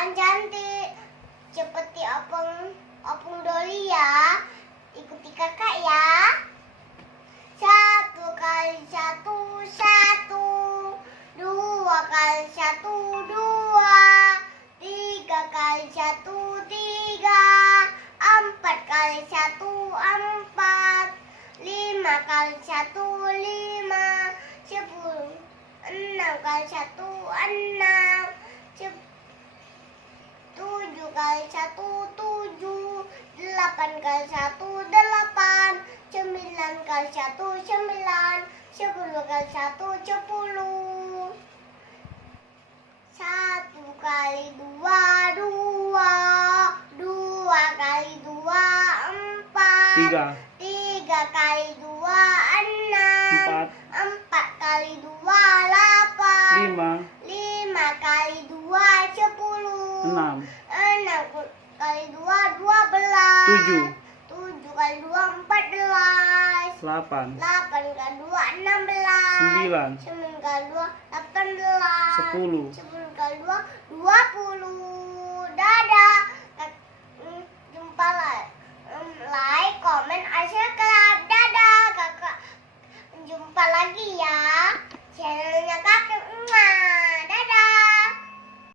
kan cantik. Seperti opung Doli ya. Ikuti kakak ya. 1 kali 1, 1. 2 kali 1, 2. 3 kali 1, 3. 4 kali 1, 4. 5 kali 1, 5. 10. 6 kali 1, 6. 7 kali 1, 7. 8 kali 1, 8. 9 kali 1, 9. 10 kali 1, 10. 1 kali 2, 2. 2 kali 2, 4. 3 kali 2, 6. 4 kali 2, 8. 5 kali 2, 10. 6 kali 2, 12. 7 kali 2, 14. 8 kali 2, 16. 9 kali 2, 18. 10 kali 2, 20. Dadah. Jumpa lagi. Like, comment, share.